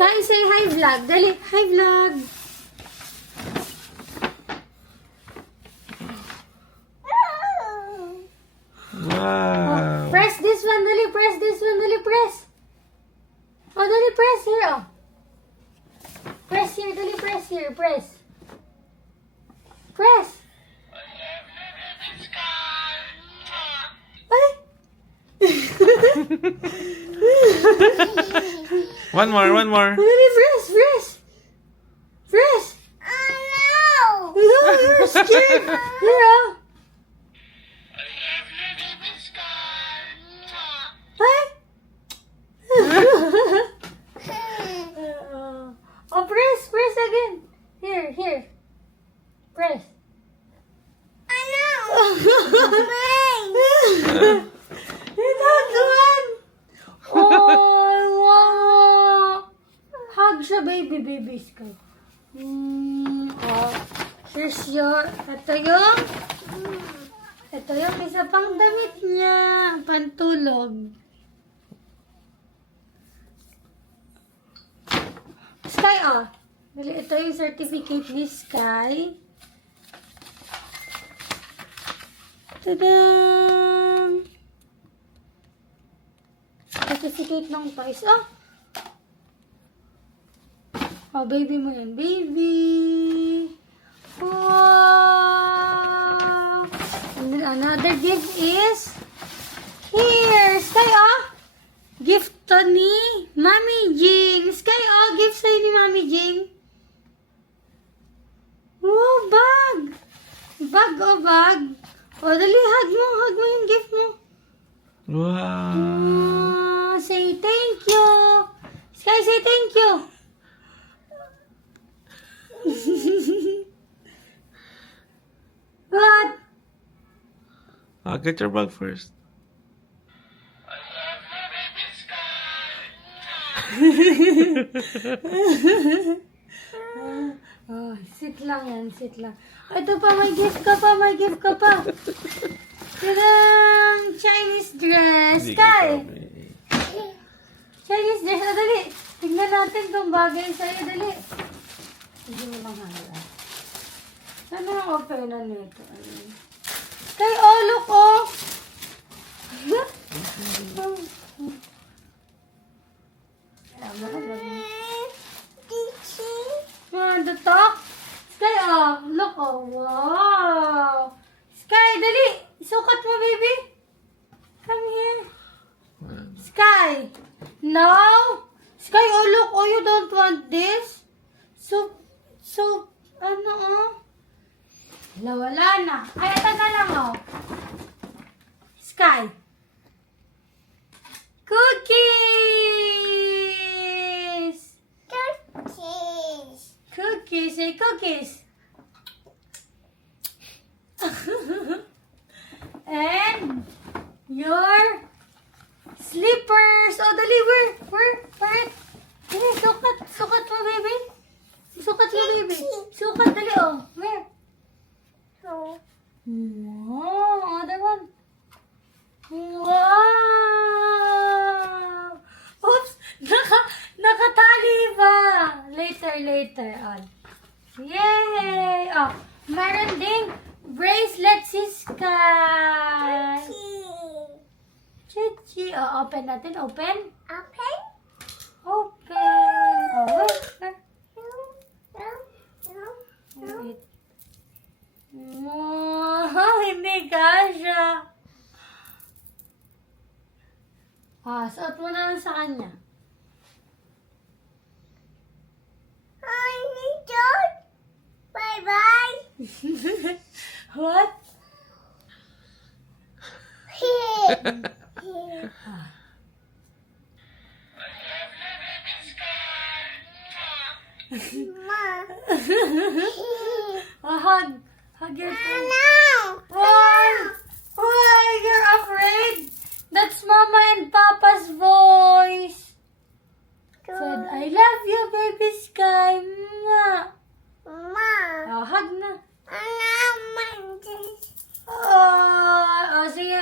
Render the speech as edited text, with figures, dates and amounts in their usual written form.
Sky, say hi vlog. Dali, hi vlog. Wow. Press this one, dali. Press this one, dali. Press. Oh, dali, press here, oh. Press here, dali. Press here, press. Press. Ay! One more, one more. Dali, press, press. Press. Oh No, you're scared. Here, oh. Ay! Oh, press, press again. Here, here. Press. That one. Oh, wow. Hug siya, baby, babies ko. Oh, here's your, ito yung isa pang damit niya, pantulog. Sky, oh. Dali, ito yung certificate ni Sky. Tadam! Certificate ng toys. Oh! Oh, baby mo yan. Baby! Wow! And then another gift is here! Sky, oh! Gift to ni Mami Jing. Sky, oh! Gift sa'yo ni Mami Jing. Wow, bag! Bag, oh, bag. Oh, dali, hug mo yung gift mo. Wow. Say thank you. Sky, say thank you. What? Get your bag first. Oh, sit lang yan, sit lang. Ito pa, may gift ka pa, may gift ka pa. Tadang! Chinese dress. Sky! Chinese dress. Oh, dali. Tingnan natin kung bagay sa'yo. Dali. Hindi mo lang hala. Saan na ang openan nito? Sky, oh, look, oh. Want to talk? Sky, oh, look, oh, wow. Sky, dali. Sukat mo, baby. Come here. Sky. Now. Sky, oh, look, oh, you don't want this? So, ano, oh? Wala na. Ay, ito na lang, oh. Sky. Cookies. Cookies, say cookies. And your slippers. Oh, dali, where? Dali, sukat mo, baby. Sukat mo, baby. Sukat, dali, oh. Where? Wow, other one. Wow! Oops! Nakatali pa! Later on. Yay! Oh, meron ding bracelet si Sky. Chichi. Oh, open natin. Open. Oh, wait. Wait. Wow! Hindi kasha. Ah, suot mo na lang sa kanya. Bye-bye. What? Ma. Oh, hug your friend. No.